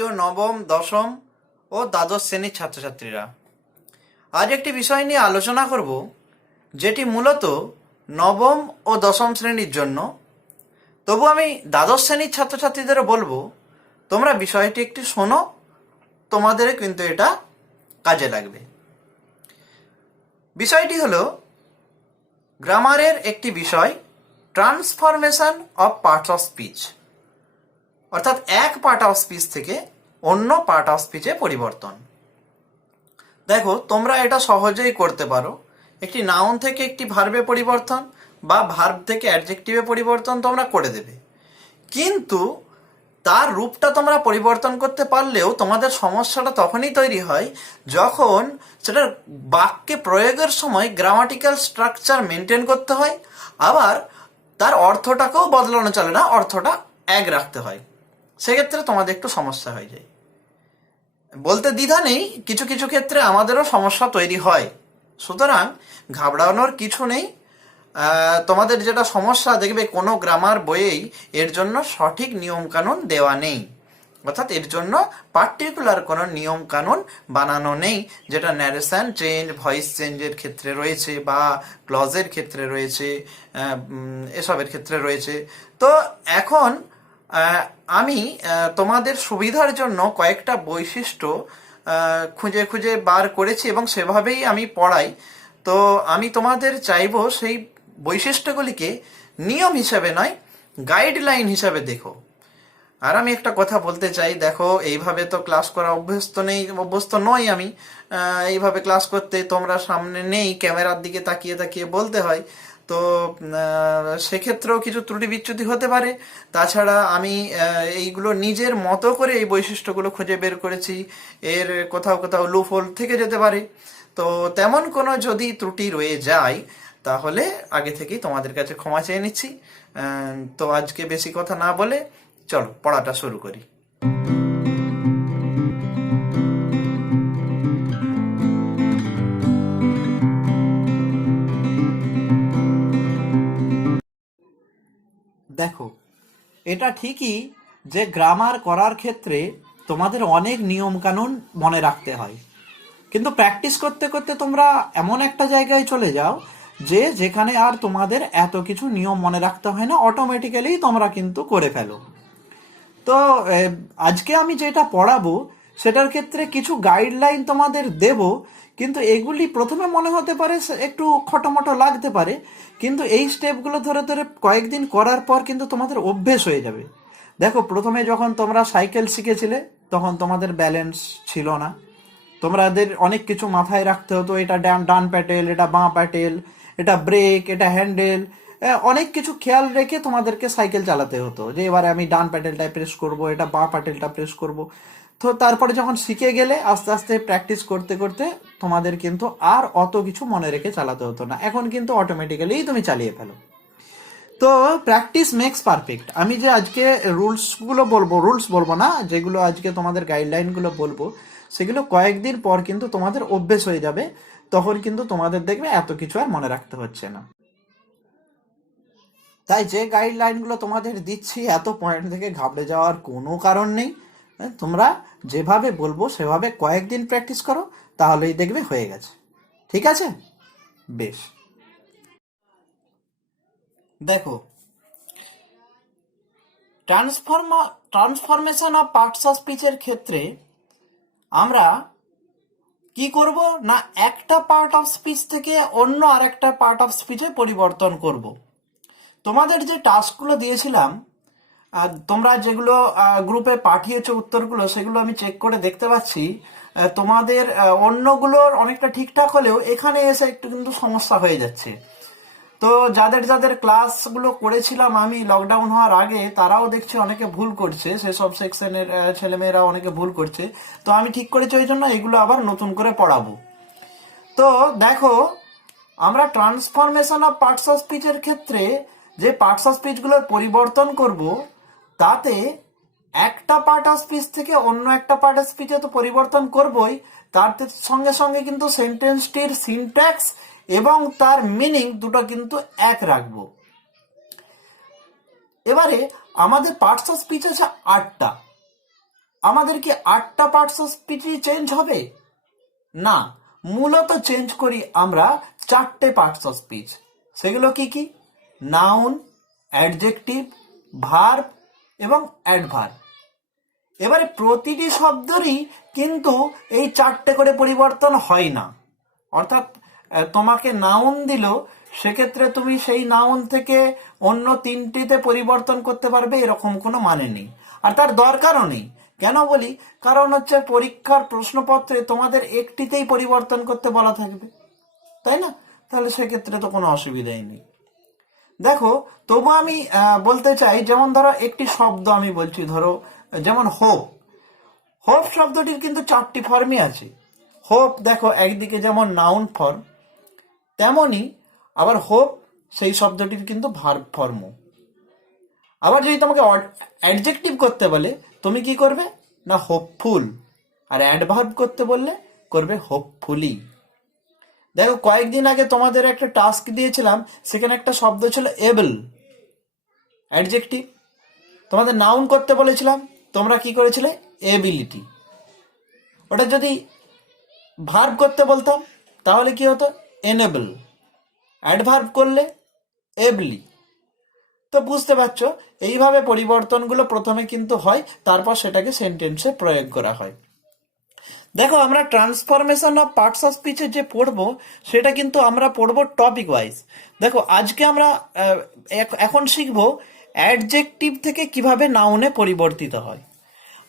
প্রিয় নবম, দশম ও দ্বাদশ শ্রেণীর ছাত্রছাত্রীরা, আজ একটি বিষয় নিয়ে আলোচনা করব যেটি মূলত নবম ও দশম শ্রেণীর জন্য। তবু আমি দ্বাদশ শ্রেণীর ছাত্রছাত্রীদেরও বলবো, তোমরা বিষয়টি একটু শোনো, তোমাদের কিন্তু এটা কাজে লাগবে। বিষয়টি হলো গ্রামারের একটি বিষয়, transformation of parts of speech, অর্থাৎ এক পার্ট অফ স্পিচ থেকে অন্য পার্ট অফ স্পিচে পরিবর্তন। দেখো, তোমরা এটা সহজেই করতে পারো। একটি নাউন থেকে একটি ভার্বে পরিবর্তন বা ভার্ব থেকে অ্যাডজেক্টিভে পরিবর্তন তোমরা করে দেবে, কিন্তু তার রূপটা তোমরা পরিবর্তন করতে পারলেও তোমাদের সমস্যাটা তখনই তৈরি হয় যখন সেটার বাক্যে প্রয়োগের সময় গ্রামাটিক্যাল স্ট্রাকচার মেনটেন করতে হয়, আবার তার অর্থটাকেও বদলানো চলে না, অর্থটা এক রাখতে হয়। সেক্ষেত্রে তোমাদের একটু সমস্যা হয়ে যায়। বলতে দ্বিধা নেই, কিছু কিছু ক্ষেত্রে আমাদেরও সমস্যা তৈরি হয়, সুতরাং ঘাবড়ানোর কিছু নেই। তোমাদের যেটা সমস্যা, দেখবে কোনো গ্রামার বইয়েই এর জন্য সঠিক নিয়মকানুন দেওয়া নেই, অর্থাৎ এর জন্য পার্টিকুলার কোনো নিয়মকানুন বানানো নেই, যেটা ন্যারেশন চেঞ্জ, ভয়েস চেঞ্জের ক্ষেত্রে রয়েছে বা ক্লজের ক্ষেত্রে রয়েছে, এসবের ক্ষেত্রে রয়েছে। তো এখন আমি তোমাদের সুবিধার জন্য কয়েকটা বৈশিষ্ট্য খুঁজে খুঁজে বার করেছি এবং সেভাবেই আমি পড়াই। তো আমি তোমাদের চাইবো সেই বৈশিষ্ট্যগুলিকে নিয়ম হিসাবে নয়, গাইডলাইন হিসাবে দেখো। আর আমি একটা কথা বলতে চাই, দেখো, এইভাবে তো ক্লাস করা অভ্যস্ত নই আমি। এইভাবে ক্লাস করতে তোমরা সামনে নেই, ক্যামেরার দিকে তাকিয়ে তাকিয়ে বলতে হয়, তো সেক্ষেত্রেও কিছু ত্রুটি বিচ্যুতি হতে পারে। তাছাড়া আমি এইগুলো নিজের মতো করে এই বৈশিষ্ট্যগুলো খুঁজে বের করেছি, এর কোথাও কোথাও লুপহোল থেকে যেতে পারে। তো তেমন কোনো যদি ত্রুটি রয়ে যায় তাহলে আগে থেকেই তোমাদের কাছে ক্ষমা চেয়ে নিচ্ছি। তো আজকে বেশি কথা না বলে চলো পড়াটা শুরু করি। দেখো, এটা ঠিকই যে গ্রামার করার ক্ষেত্রে তোমাদের অনেক নিয়ম কানুন মনে রাখতে হয়, কিন্তু প্র্যাকটিস করতে করতে তোমরা এমন একটা জায়গায় চলে যাও যেখানে আর তোমাদের এত কিছু নিয়ম মনে রাখতে হয় না, অটোমেটিক্যালি তোমরা কিন্তু করে ফেলো। তো আজকে আমি যেটা পড়াবো সেটার ক্ষেত্রে কিছু গাইডলাইন তোমাদের দেব, কিন্তু এগুলি প্রথমে মনে হতে পারে একটু খটোমটো লাগতে পারে, কিন্তু এই স্টেপগুলো ধরে ধরে কয়েকদিন করার পর কিন্তু তোমাদের অভ্যেস হয়ে যাবে। দেখো, প্রথমে যখন তোমরা সাইকেল শিখেছিলে তখন তোমাদের ব্যালেন্স ছিল না, তোমাদের অনেক কিছু মাথায় রাখতে হতো, এটা ডান প্যাটেল, এটা বাঁ প্যাটেল, এটা ব্রেক, এটা হ্যান্ডেল, অনেক কিছু খেয়াল রেখে তোমাদেরকে সাইকেল চালাতে হতো, যে এবারে আমি ডান প্যাটেলটায় প্রেস করব, এটা বাঁ প্যাটেলটা প্রেস করব। তো তারপরে যখন শিখে গেলে আস্তে আস্তে প্র্যাকটিস করতে করতে তোমাদের কিন্তু আর অত কিছু মনে রেখে চালাতে হতো না, এখন কিন্তু অটোমেটিক্যালি তুমি চালিয়ে ফেলো। তো প্র্যাকটিস মেক্স পারফেক্ট। আমি যে আজকে রুলস বলবো না, যেগুলো আজকে তোমাদের গাইডলাইনগুলো বলবো, সেগুলো কয়েকদিন পর কিন্তু তোমাদের অভ্যেস হয়ে যাবে, তখন কিন্তু তোমাদের দেখবে এত কিছু আর মনে রাখতে হচ্ছে না। তাই যে গাইডলাইনগুলো তোমাদের দিচ্ছি, এত পয়েন্ট থেকে ঘাবড়ে যাওয়ার কোনো কারণ নেই। তোমরা যেভাবে বলবো সেভাবে কয়েকদিন প্র্যাকটিস করো, তাহলেই দেখবে হয়ে গেছে। ঠিক আছে? বেশ। দেখো, ট্রান্সফরমেশন অফ পার্টস অফ স্পিচের ক্ষেত্রে আমরা কি করব না, একটা পার্ট অফ স্পিচ থেকে অন্য আরেকটা পার্ট অফ স্পিচে পরিবর্তন করব। তোমাদের যে টাস্কগুলো দিয়েছিলাম, তোমরা যেগুলো গ্রুপে পাঠিয়েছো উত্তরগুলো, সেগুলো আমি চেক করে দেখতে পাচ্ছি তোমাদের অন্যগুলোর অনেকটা ঠিকঠাক হলেও এখানে এসে একটু কিন্তু সমস্যা হয়ে যাচ্ছে। তো যাদের যাদের ক্লাসগুলো করেছিলাম আমি লকডাউন হওয়ার আগে, তারাও দেখছি অনেকে ভুল করছে, সেসব সেকশনের ছেলেমেয়েরা অনেকে ভুল করছে। তো আমি ঠিক করেছি ওই জন্য এগুলো আবার নতুন করে পড়াবো। তো দেখো, আমরা ট্রান্সফরমেশন অফ পার্টস অফ স্পিচের ক্ষেত্রে যে পার্টস অফ স্পিচগুলোর পরিবর্তন করব, তাতে একটা পার্ট অফ স্পিচ থেকে অন্য একটা পার্ট অফ স্পিচে তো পরিবর্তন করবই, তার সঙ্গে সঙ্গে কিন্তু সেন্টেন্সটির সিনট্যাক্স এবং তার মিনিং দুটো কিন্তু এক রাখবো। এবারে আমাদের পার্টস অফ স্পিচ আছে 8টা। আমাদের কি 8টা পার্টস অফ স্পিচই চেঞ্জ হবে? না, মূলত চেঞ্জ করি আমরা 4টে পার্টস অফ স্পিচ। সেগুলো কি কি? নাউন, অ্যাডজেক্টিভ, ভার্ব এবং অ্যাডভার্ব। এবারে প্রতিটি শব্দেরই কিন্তু এই 4টে করে পরিবর্তন হয় না। অর্থাৎ তোমাকে নাউন দিল, সেক্ষেত্রে তুমি সেই নাউন থেকে অন্য 3টিতে পরিবর্তন করতে পারবে এরকম কোনো মানে নেই, আর তার দরকারও নেই। কেন বলি? কারণ হচ্ছে পরীক্ষার প্রশ্নপত্রে তোমাদের একটিতেই পরিবর্তন করতে বলা থাকবে, তাই না? তাহলে সেক্ষেত্রে তো কোনো অসুবিধাই নেই। দেখো, তবু আমি বলতে চাই, যেমন ধরো একটি শব্দ আমি বলছি, ধরো যেমন হোপ। হোপ শব্দটির কিন্তু 4টি ফর্মই আছে। হোপ দেখো একদিকে যেমন নাউন ফর্ম, তেমনি আবার হোপ সেই শব্দটির কিন্তু ভার্ব ফর্মও। আবার যদি তোমাকে অ্যাডজেক্টিভ করতে বলে, তুমি কি করবে? না হোপফুল। আর অ্যাডভার্ব করতে বললে করবে হোপফুলি। দেখো, কয়েকদিন আগে তোমাদের একটা টাস্ক দিয়েছিলাম, সেখানে একটা শব্দ ছিল এবল, অ্যাডজেক্টিভ। তোমাদের নাউন করতে বলেছিলাম, তোমরা কি করেছিলে? এবিলিটি। ওটা যদি ভার্ব করতে বলতাম তাহলে কি হতো? এনেবল। অ্যাডভার্ব করলে এবলি। তো বুঝতে পারছো, এইভাবে পরিবর্তনগুলো প্রথমে কিন্তু হয়, তারপর সেটাকে সেন্টেন্সে প্রয়োগ করা হয়। দেখো, আমরা ট্রান্সফরমেশন অফ পার্টস অফ স্পিচে যে পড়বো, সেটা কিন্তু আমরা পড়বো টপিক ওয়াইজ। দেখো, আজকে আমরা এখন শিখবো অ্যাডজেক্টিভ থেকে কিভাবে নাউনে পরিবর্তিত হয়।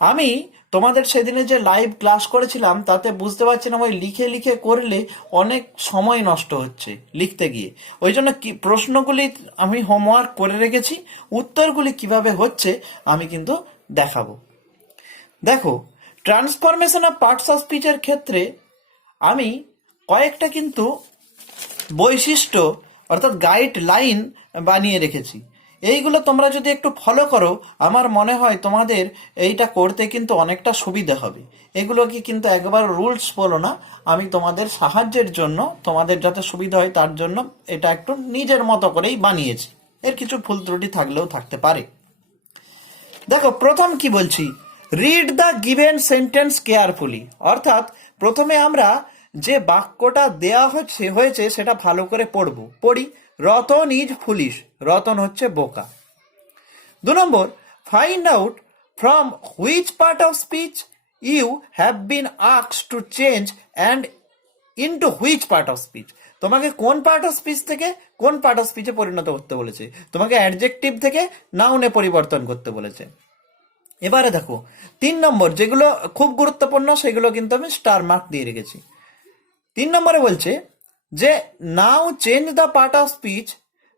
আমি তোমাদের সেদিনে যে লাইভ ক্লাস করেছিলাম, তাতে বুঝতে পারছিলাম ওই লিখে লিখে করলে অনেক সময় নষ্ট হচ্ছে লিখতে গিয়ে। ওই জন্য কি প্রশ্নগুলি আমি হোমওয়ার্ক করে রেখেছি, উত্তরগুলি কিভাবে হচ্ছে আমি কিন্তু দেখাবো। দেখো, ট্রান্সফরমেশন অফ পার্টস অফ স্পিচের ক্ষেত্রে আমি কয়েকটা কিন্তু বৈশিষ্ট্য অর্থাৎ গাইডলাইন বানিয়ে রেখেছি। এইগুলো তোমরা যদি একটু ফলো করো, আমার মনে হয় তোমাদের এইটা করতে কিন্তু অনেকটা সুবিধা হবে। এগুলোকে কিন্তু একবার রুলস বলো না, আমি তোমাদের সাহায্যের জন্য, তোমাদের যাতে সুবিধা হয় তার জন্য এটা একটু নিজের মতো করেই বানিয়েছি। এর কিছু ভুল ত্রুটি থাকলেও থাকতে পারে। দেখো, প্রথম কি বলছি? Read the given sentence carefully. অর্থাৎ প্রথমে আমরা যে বাক্যটা দেয়া হয়েছে সেটা ভালো করে পড়ি। Ratan is foolish. রতন হচ্ছে বোকা। 2 নম্বর, find out from which part of speech you have been asked to change and into which part of speech. তোমাকে কোন পার্ট অফ স্পিচ থেকে কোন পার্ট অফ স্পিচে পরিণত করতে বলেছে। তোমাকে অ্যাডজেক্টিভ থেকে নাউনে পরিবর্তন করতে বলেছে। এবারে দেখো, 3 নম্বর, যেগুলো খুব গুরুত্বপূর্ণ সেগুলো কিন্তু আমি স্টার মার্ক দিয়ে রেখেছি। 3 নম্বরে বলছে যে now change the part of speech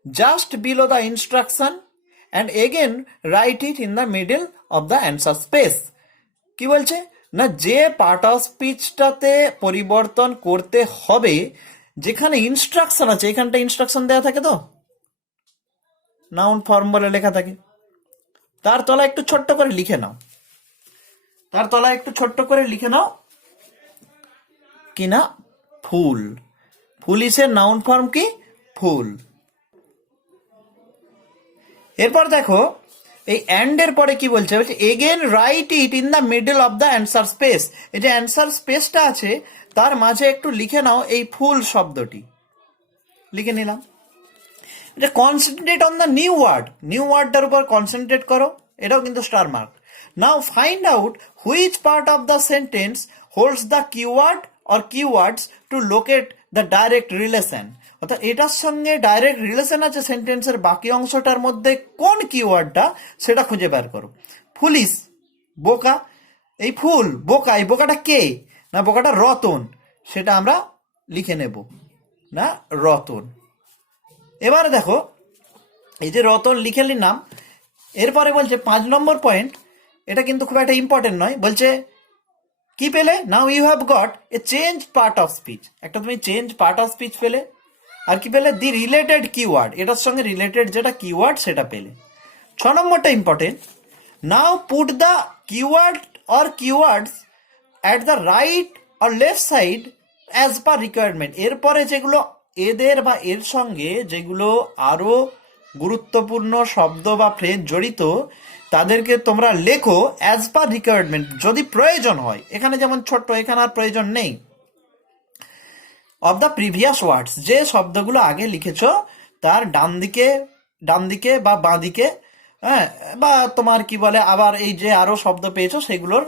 just below the instruction and again write it in the middle of the answer space. কি বলছে? না, যে পার্ট অফ স্পিচটাতে পরিবর্তন করতে হবে, যেখানে ইনস্ট্রাকশন আছে, এখানটা ইনস্ট্রাকশন দেওয়া থাকে, তো নাউন ফর্ম বলে লেখা থাকে, তার তলায় একটু ছোট্ট করে লিখে নাও। কি না? ফুল। ফুলিশের নাউন ফর্ম কি? ফুল। এরপর দেখো, এই অ্যান্ড এর পরে কি বলছে? Again write it in the middle of the answer space. এই যে অ্যান্সার স্পেসটা আছে তার মাঝে একটু লিখে নাও এই ফুল শব্দটি। লিখে নিলাম। কনসেন্ট্রেট অন দ্য নিউ ওয়ার্ডটার উপর কনসেন্ট্রেট করো, এটাও কিন্তু star mark. Now find out which part of the sentence holds the keyword or keywords to locate the direct relation. অর্থাৎ এটার সঙ্গে ডাইরেক্ট রিলেশন আছে সেন্টেন্সের বাকি অংশটার মধ্যে, কোন কিওয়ার্ডটা সেটা খুঁজে বের করো। ফুলিশ, বোকা। এই ফুল, বোকা, এই বোকাটা কে? না, বোকাটা রতন। সেটা আমরা লিখে নেব, না রতন। এবারে দেখো, এই যে রতন লিখে নিলাম, এরপরে বলছে 5 নম্বর পয়েন্ট, এটা কিন্তু খুব একটা ইম্পর্টেন্ট নয়। বলছে কি পেলে? Now you have got a change part of speech. একটা তুমি চেঞ্জ পার্ট অফ স্পিচ পেলে। আর কি পেলে? দি রিলেটেড কিওয়ার্ড, এটার সঙ্গে রিলেটেড যেটা কিওয়ার্ড সেটা পেলে। 6 নম্বরটা important. Now put the keyword or keywords at the right or left side as per requirement. এরপরে যেগুলো এদের বা এর সঙ্গে যেগুলো আরো গুরুত্বপূর্ণ শব্দ বা ফ্রেজ জড়িত, তাদেরকে তোমরা লেখো অ্যাজ পার রিকোয়ারমেন্ট, যদি প্রয়োজন হয়। এখানে যেমন ছোট্ট, এখানে আর প্রয়োজন নেই। অফ দ্য প্রিভিয়াস ওয়ার্ডস, যে শব্দগুলো আগে লিখেছো তার ডান দিকে বা বাঁ দিকে, হ্যাঁ, বা তোমার কি বলে আবার এই যে আরো শব্দ পেয়েছো সেগুলোর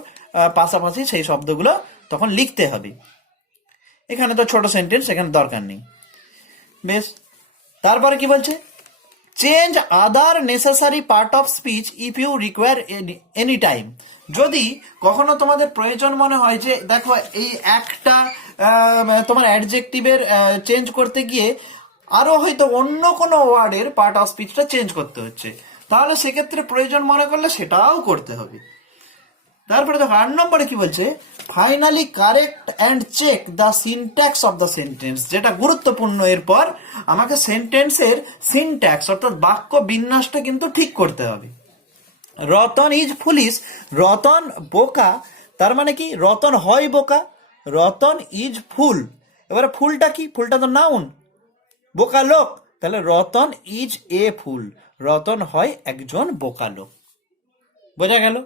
পাশাপাশি সেই শব্দগুলো তখন লিখতে হবে। এখানে তো ছোট সেন্টেন্স, এখানে দরকার নেই। বেশ, তারপরে কি বলছে, change other necessary part of speech if you require any time. যদি কখনো তোমাদের প্রয়োজন মনে হয় যে দেখো এই একটা তোমার অ্যাডজেক্টিভের চেঞ্জ করতে গিয়ে আরো হয়তো অন্য কোনো ওয়ার্ডের পার্ট অফ স্পিচটা চেঞ্জ করতে হচ্ছে, তাহলে সেক্ষেত্রে প্রয়োজন মনে করলে সেটাও করতে হবে। তারপরে দেখো 8 নম্বরে কি বলছে, finally correct and check the syntax of the sentence. যেটা গুরুত্বপূর্ণ, এরপর আমাকে সেন্টেন্সের সিনট্যাক্স অর্থাৎ বাক্য বিন্যাসটা কিন্তু ঠিক করতে হবে। রতন ইজ ফুলিশ, রতন বোকা, তার মানে কি রতন হয় বোকা, রতন ইজ ফুল। এবারে ফুলটা কি, ফুলটা তো নাউন, বোকা লোক, তাহলে রতন ইজ এ ফুল, রতন হয় একজন বোকা লোক। বোঝা গেল?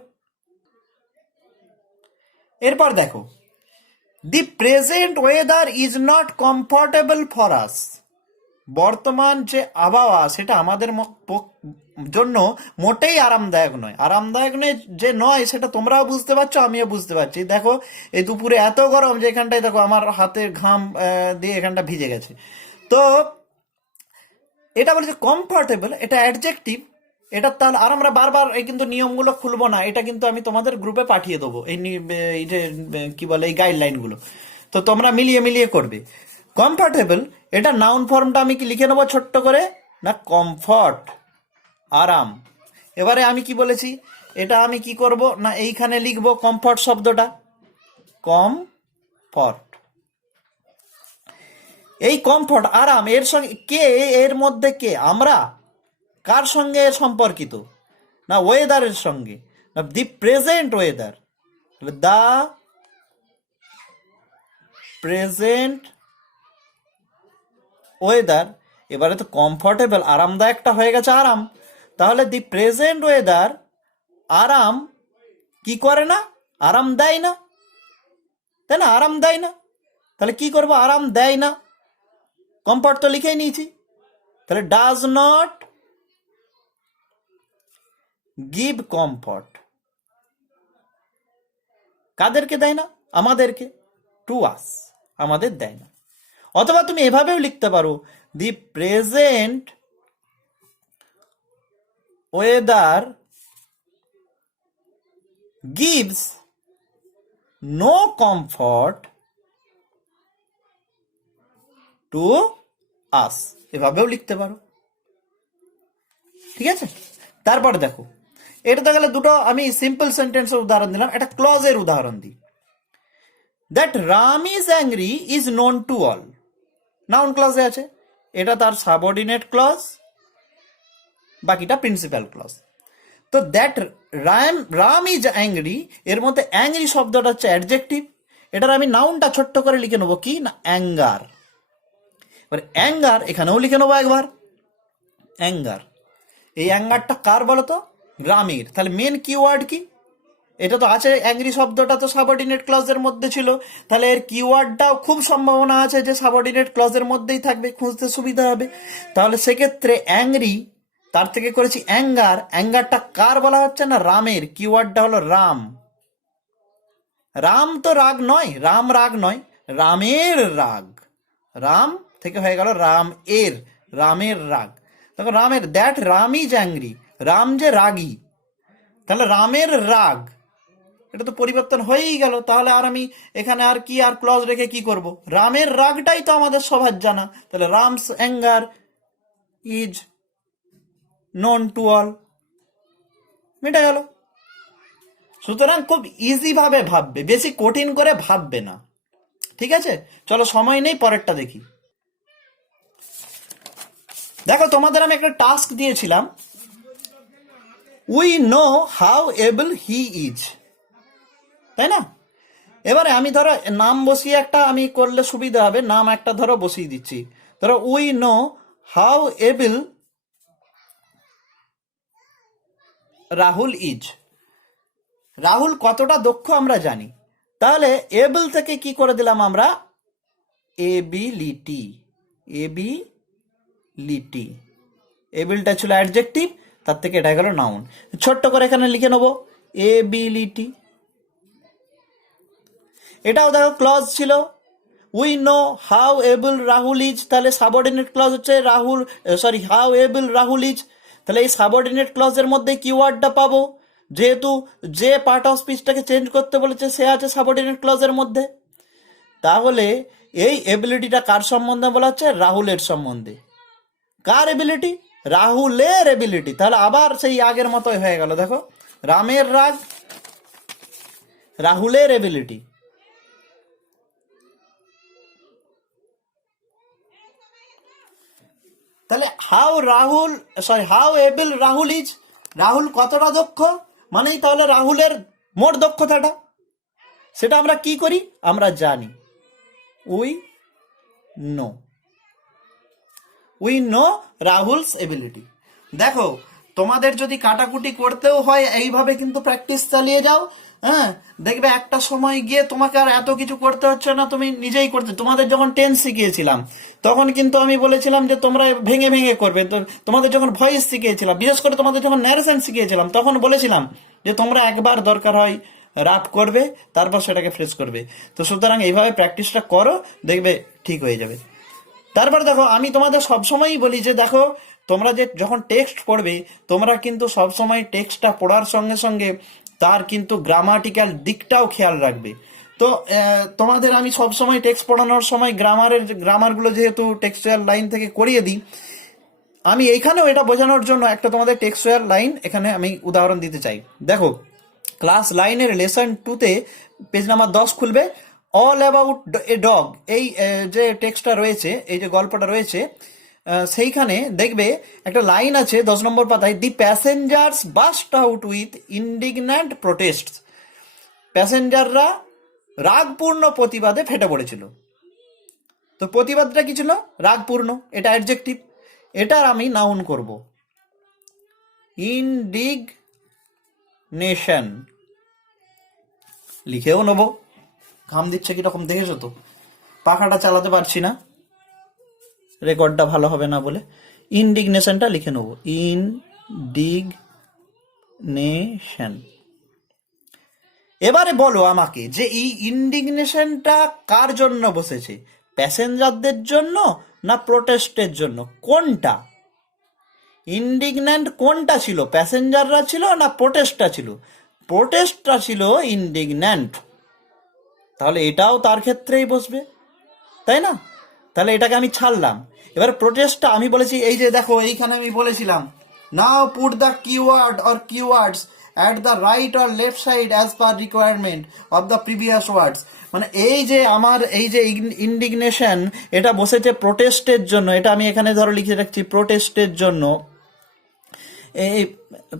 এরপর দেখো, দি present weather is not comfortable for us. বর্তমান যে আবহাওয়া সেটা আমাদের জন্য মোটেই আরামদায়ক নয়। আরামদায়ক যে নয় সেটা তোমরাও বুঝতে পারছো, আমিও বুঝতে পারছি। দেখো এই দুপুরে এত গরম যে এখানটায় দেখো আমার হাতের ঘাম দিয়ে এখানটা ভিজে গেছে। তো এটা বলছে কমফর্টেবল, এটা অ্যাডজেক্টিভ, এটা তাহলে আর আমরা বারবার এই কিন্তু নিয়মগুলো খুলবো না, এটা কিন্তু আমি তোমাদের গ্রুপে পাঠিয়ে দেবো এই যে কি বলে এই গাইডলাইনগুলো, তো তোমরা মিলিয়ে মিলিয়ে করবে। কমফর্টেবল, এটা নাউন ফর্মটা আমি কি লিখে নেবো ছোট্ট করে, না কমফর্ট, আরাম। এবারে আমি কি বলেছি, এটা আমি কি করব না এইখানে লিখবো কমফর্ট শব্দটা, কমফর্ট। এই কমফর্ট আরাম এর সঙ্গে কে, এর মধ্যে কে, আমরা, কার সঙ্গে সম্পর্কিত, না ওয়েদারের সঙ্গে, না the present weather, the present weather. এবারে তো কমফর্টেবল আরামদায়কটা হয়ে গেছে আরাম, তাহলে দি প্রেজেন্ট ওয়েদার আরাম কি করে না, আরাম দেয় না, তাই না, আরাম দেয় না, তাহলে কি করবো, আরাম দেয় না, কমফর্ট তো লিখেই নিয়েছি, তাহলে ডাজ নট গিভ কমফর্ট। কাদেরকে দেয় না, আমাদেরকে, টু আস, আমাদের দেয় না। অথবা তুমি এভাবেও লিখতে পারো, the present weather gives no comfort to us, এভাবেও লিখতে পারো। ঠিক আছে, তারপরে দেখো, এটা তো গেলে দুটো আমি সিম্পল সেন্টেন্সের উদাহরণ দিলাম, একটা ক্লজের উদাহরণ দিই। That Ram is angry is known to all, noun ক্লজে আছে, এটা তার সাবঅর্ডিনেট ক্লজ, বাকিটা প্রিন্সিপাল ক্লজ। তো দ্যাট রাম ইজ অ্যাংরি, এর মধ্যে অ্যাংরি শব্দটা হচ্ছে অ্যাডজেক্টিভ, এটার আমি নাউনটা ছোট্ট করে লিখে নেবো কি না অ্যাঙ্গার। এবার অ্যাঙ্গার এখানেও লিখে নেবো একবার, অ্যাঙ্গার। এই অ্যাঙ্গারটা কার বলো তো, রামের। তাহলে মেন কিওয়ার্ড কি, এটা তো আছে, অ্যাংরি শব্দটা তো সাবঅর্ডিনেট ক্লজের মধ্যে ছিল, তাহলে এর কিওয়ার্ডটাও খুব সম্ভাবনা আছে যে সাবঅর্ডিনেট ক্লজের মধ্যেই থাকবে, খুঁজতে সুবিধা হবে। তাহলে সেক্ষেত্রে অ্যাংরি, তার থেকে করেছি অ্যাঙ্গার, অ্যাঙ্গারটা কার বলা হচ্ছে না রামের, কিওয়ার্ডটা হলো রাম। রাম তো রাগ নয়, রাম রাগ নয়, রামের রাগ, রাম থেকে হয়ে গেল রাম এর, রামের রাগ। দেখো রামের, that Ram is angry, Ram যে রাগী, তাহলে রামের রাগ, এটা তো পরিবর্তন হয়েই গেল। তাহলে আর আমি এখানে আর কি আর ক্লজ রেখে কি করব, রামের রাগটাই তো আমাদের সবার জানা, তাহলে Ram's anger is known to all, মিটে গেল। সুতরাং খুব ইজি ভাবে ভাববে, বেশি কঠিন করে ভাববে না। ঠিক আছে, চলো সময় নেই, পরেরটা দেখি। দেখো তোমাদের আমি একটা টাস্ক দিয়েছিলাম, we know how able he is, তাই না? এবারে আমি ধরো নাম বসিয়ে একটা আমি করলে সুবিধা হবে, নাম একটা ধরো বসিয়ে দিচ্ছি, ধরো we know how able Rahul is. Rahul কতটা দক্ষ আমরা জানি, তাহলে এবল থেকে কি করে দিলাম আমরা, এবিলিটি। এবিলিটি, এবিলটা ছিল অ্যাডজেক্টিভ, তার থেকে এটা গেল নাউন। ছোট্ট করে এখানে লিখে নেব এবিলিটি। এটাও দেখো ক্লজ ছিল, we know how able Rahul is, তাহলে সাবঅর্ডিনেট ক্লজ হচ্ছে Rahul, sorry how able Rahul is. তাহলে এই সাবঅর্ডিনেট ক্লজের মধ্যে কিওয়ার্ডটা পাবো, যেহেতু যে পার্ট অফ স্পিচটাকে চেঞ্জ করতে বলেছে সে আছে সাবঅর্ডিনেট ক্লজের মধ্যে। তাহলে এই এবিলিটিটা কার সম্বন্ধে বলা হচ্ছে, রাহুলের সম্বন্ধে। কার এবিলিটি, রাহুলের এবিলিটি। তাহলে আবার সেই আগের মতোই হয়ে গেল, দেখো রামের রাগ, রাহুলের এবিলিটি। তাহলে how able Rahul is, Rahul কতটা দক্ষ, মানেই তাহলে রাহুলের মোট দক্ষতাটা, সেটা আমরা কি করি, আমরা জানি, উই নো রাহুলস এবিলিটি। দেখো তোমাদের যদি কাটাকুটি করতেও হয় এইভাবে কিন্তু প্র্যাকটিস চালিয়ে যাও, হ্যাঁ, দেখবে একটা সময় গিয়ে তোমাকে আর এত কিছু করতে হচ্ছে না, তুমি নিজেই করতে। তোমাদের যখন টেন্স শিখিয়েছিলাম তখন কিন্তু আমি বলেছিলাম যে তোমরা ভেঙে ভেঙে করবে। তো তোমাদের যখন ভয়েস শিখিয়েছিলাম, বিশেষ করে তোমাদের যখন ন্যারেশন শিখিয়েছিলাম, তখন বলেছিলাম যে তোমরা একবার দরকার হয় রাপ করবে, তারপর সেটাকে ফ্রেশ করবে। তো সুতরাং এইভাবে প্র্যাকটিসটা করো, দেখবে ঠিক হয়ে যাবে। তারপর দেখো আমি তোমাদের সবসময়ই বলি যে দেখো তোমরা যে যখন টেক্সট পড়বে, তোমরা কিন্তু সবসময় টেক্সটটা পড়ার সঙ্গে সঙ্গে তার কিন্তু গ্রামাটিক্যাল দিকটাও খেয়াল রাখবে। তো তোমাদের আমি সবসময় টেক্সট পড়ানোর সময় গ্রামারগুলো যেহেতু টেক্সচুয়াল লাইন থেকে করিয়ে দিই, আমি এইখানেও এটা বোঝানোর জন্য একটা তোমাদের টেক্সচুয়াল লাইন এখানে আমি উদাহরণ দিতে চাই। দেখো ক্লাস লাইনের লেসন 2-তে পেজ নাম্বার 10 খুলবে, অল অ্যাবাউট এ ডগ, এই যে টেক্সটটা রয়েছে, এই যে গল্পটা রয়েছে, সেইখানে দেখবে একটা লাইন আছে 10 নম্বর পাতায়, the passengers burst out with indignant protest. প্যাসেঞ্জাররা রাগপূর্ণ প্রতিবাদে ফেটে পড়েছিল। তো প্রতিবাদটা কি ছিল, রাগপূর্ণ, এটা অ্যাডজেক্টিভ, এটার আমি নাউন করব ইন্ডিগনেশন। লিখেও নেবো, ঘাম দিচ্ছে কিরকম দেখেছো তো, পাখাটা চালাতে পারছি না, রেকর্ডটা ভালো হবে না বলে ইন্ডিগনেশনটা লিখে নেবো, ইন্ডিগনেশন। এবারে বলো আমাকে যে এই ইন্ডিগনেশনটা কার জন্য বসেছে, প্যাসেঞ্জারদের জন্য না প্রোটেস্টের জন্য, কোনটা ইন্ডিগন্যান্ট, কোনটা ছিল, প্যাসেঞ্জাররা ছিল না প্রোটেস্টটা ছিল, প্রোটেস্টটা ছিল ইন্ডিগন্যান্ট। তাহলে এটাও তার ক্ষেত্রেই বসবে, তাই না? তাহলে এটাকে আমি ছাড়লাম। এবার প্রোটেস্টটা আমি বলেছি, এই যে দেখো এইখানে আমি বলেছিলাম, now put the keyword or keywords at the right or left side as per requirement of the previous words. মানে এই যে আমার এই যে ইন্ডিগনেশন, এটা বসেছে প্রোটেস্টের জন্য, এটা আমি এখানে ধরো লিখে রাখছি প্রোটেস্টের জন্য, এই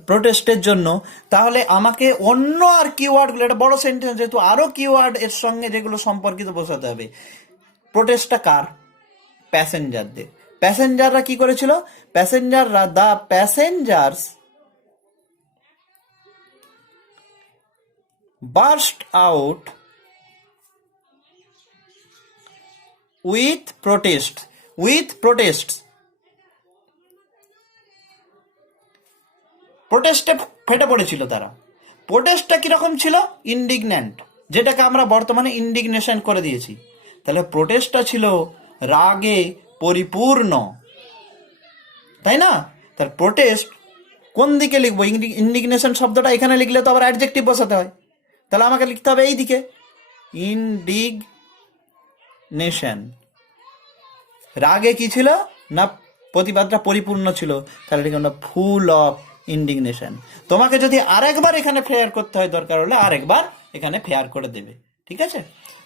প্রোটেস্টের জন্য। তাহলে আমাকে অন্য আর কিওয়ার্ডগুলো, এটা বড় সেন্টেন্স যেহেতু আরও কিওয়ার্ড এর সঙ্গে যেগুলো সম্পর্কিত বসাতে হবে। প্রোটেস্টটা কার, প্যাসেঞ্জারদের। প্যাসেঞ্জাররা কি করেছিল, প্যাসেঞ্জাররা, the passengers burst out with protest, প্রোটেস্টে ফেটে পড়েছিল তারা। প্রোটেস্টটা কিরকম ছিল, ইন্ডিগন্যান্ট, যেটাকে আমরা বর্তমানে ইন্ডিগনেশন করে দিয়েছি। তাহলে প্রোটেস্টটা ছিল রাগে পরিপূর্ণ, তাই না? তার প্রোটেস্ট কোন দিকে লিখবো, ইন্ডিগনেশন শব্দটা এখানে লিখলে তো আবার অ্যাডজেক্টিভ বসাতে হয়, তাহলে আমাকে লিখতে হবে এই দিকে, ইন্ডিগনেশন। রাগে কি ছিল না, প্রতিবাদটা পরিপূর্ণ ছিল, তাহলে লিখে আমরা ফুল অফ ইন্ডিগনেশন। তোমাকে যদি আরেকবার এখানে ফেয়ার করতে হয়, দরকার হলে আরেকবার এখানে ফেয়ার করে দেবে, ঠিক আছে?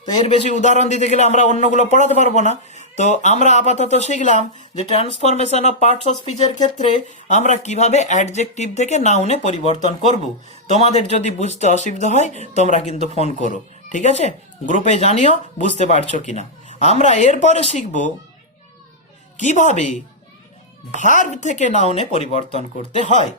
তো এর বেশি উদাহরণ দিতে গেলে আমরা অন্যগুলো পড়াতে পারবো না। তো আমরা আপাতত শিখলাম যে ট্রান্সফরমেশন অফ পার্টস অফ স্পিচের ক্ষেত্রে আমরা কিভাবে অ্যাডজেক্টিভ থেকে নাউনে পরিবর্তন করব। তোমাদের যদি বুঝতে অসুবিধা হয় তোমরা কিন্তু ফোন করো, ঠিক আছে? গ্রুপে জানিও বুঝতে পারছো কিনা। আমরা এরপরে শিখব কিভাবে ভার্ব থেকে নাউনে পরিবর্তন করতে হয়।